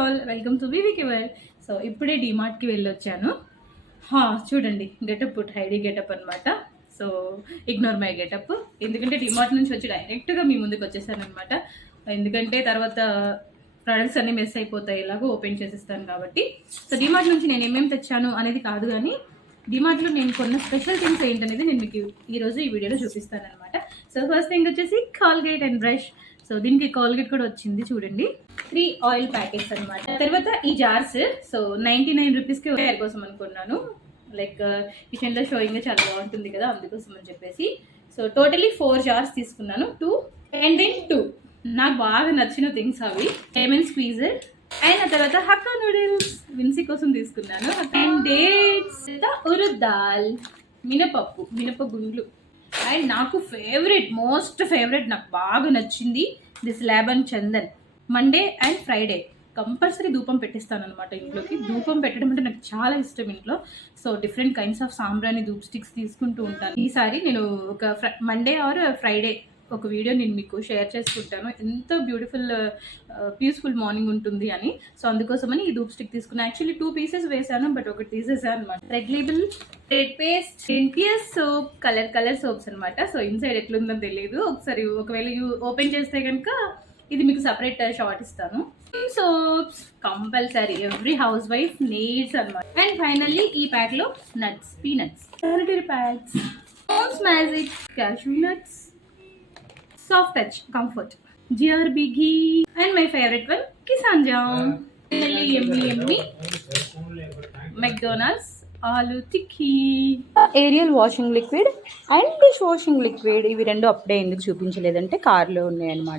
All welcome to వివికి world. So ఇప్పుడే డిమార్ట్కి వెళ్ళొచ్చాను. చూడండి గెటప్ హైడీ గెటప్ అనమాట. సో ఇగ్నోర్ మై గెటప్, ఎందుకంటే డిమార్ట్ నుంచి వచ్చి డైరెక్ట్గా మీ ముందుకు వచ్చేసాను అనమాట. ఎందుకంటే తర్వాత ప్రొడక్ట్స్ అన్నీ మిస్ అయిపోతాయి, ఇలాగో ఓపెన్ చేసేస్తాను కాబట్టి. సో డిమార్ట్ నుంచి నేను ఏమేమి తెచ్చాను అనేది కాదు, కానీ డిమార్ట్లో నేను కొన్న స్పెషల్ థింగ్స్ ఏంటనేది నేను మీకు ఈరోజు ఈ వీడియోలో చూపిస్తాను అనమాట. సో ఫస్ట్ థింగ్ వచ్చేసి కాల్గేట్ అండ్ బ్రష్. సో దీనికి కాల్గేట్ కూడా వచ్చింది చూడండి, 3 ఆయిల్ ప్యాకెట్స్ అనమాట. తర్వాత ఈ జార్స్, సో 99 రూపీస్కి హెయిర్ కోసం అనుకున్నాను. లైక్ కిచెన్లో షోయింగ్ చాలా బాగుంటుంది కదా, అందుకోసం అని చెప్పేసి. సో టోటలీ 4 జార్స్ తీసుకున్నాను, 2 అండ్ దెన్ 2 నాకు బాగా నచ్చిన థింగ్స్ అవి. లెమన్ స్క్వీజర్ అండ్ ఆ తర్వాత హక్కా నూడిల్స్ విన్సీ కోసం తీసుకున్నాను. అండ్ డేట్స్, ఉరుద్ దాల్, మినప గుండ్లు. అండ్ నాకు మోస్ట్ ఫేవరెట్ నాకు బాగా నచ్చింది దిస్ ల్యాబన్ చందన్. మండే అండ్ ఫ్రైడే కంపల్సరీ ధూపం పెట్టిస్తాను అనమాట ఇంట్లోకి. ధూపం పెట్టడం అంటే నాకు చాలా ఇష్టం ఇంట్లో. So different kinds of sambrani dhoop sticks తీసుకుంటూ ఉంటాను. ఈసారి నేను ఒక మండే ఆర్ ఫ్రైడే ఒక వీడియో నేను మీకు షేర్ చేసుకుంటాను, ఎంత పీస్ఫుల్ మార్నింగ్ ఉంటుంది అని. సో అందుకోసమని ఈ ధూప్ స్టిక్ తీసుకున్నాను. యాక్చువల్లీ 2 పీసెస్ వేసాను, బట్ ఒకటి తీసేసాను అనమాట. Red label, red paste, NTS soap, colour soaps అనమాట. సో ఇన్సైడ్ ఎట్లుందో తెలియదు, ఒకసారి ఒకవేళ ఓపెన్ చేస్తే కనుక ఇది మీకు సపరేట్ షార్ట్ ఇస్తాను. Soaps compulsory every housewife needs అనమాట. అండ్ ఫైనల్లీ ఈ ప్యాక్ లో nuts, peanuts, sanitary pads, homes magic, cashew nuts, soft touch, comfort, GRB ghee and my favourite one Kisan jam. Yummy McDonald's aloo tikki, Ariel washing liquid and dish washing liquid. ఇవి రెండు అప్పుడే ఎందుకు చూపించలేదంటే కార్లో ఉన్నాయన్నమాట.